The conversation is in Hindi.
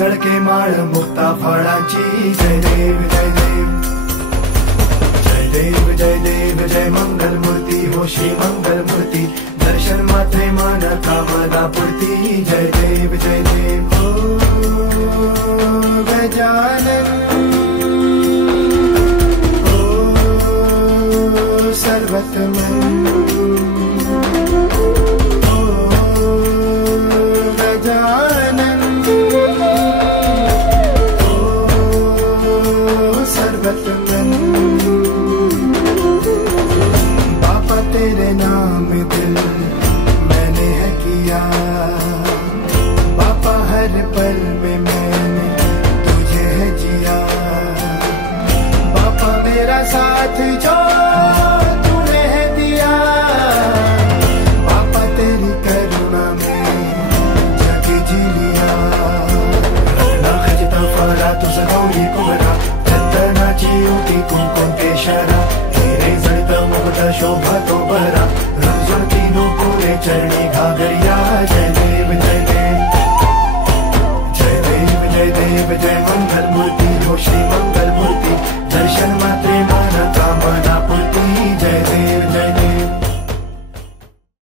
झळके माळ मुक्ता फळाची जय देव जय देव जय देव जय देव जय मंगल मूर्ती हो श्री मंगल मूर्ती दर्शन मात्रे मन कामना पूर्ती जय देव जय देव ओ गजानन ओ सर्वतमन बापा तेरे नाम दिल मैंने है किया बापा हर पल में मैंने तुझे है जिया बापा मेरा साथ जो तूने है दिया बापा तेरी करुणा में जग जी लिया ना खजिता फरा तुझ गौरी कुमरा चिवटी कुंकुम केशरा हिरे जळत मुकुट शोभा तो बरा रुजती नुपुरे चरणी घागरिया जय देव जय देव जय देव जय देव जय मंगल मूर्ती हो श्री मंगल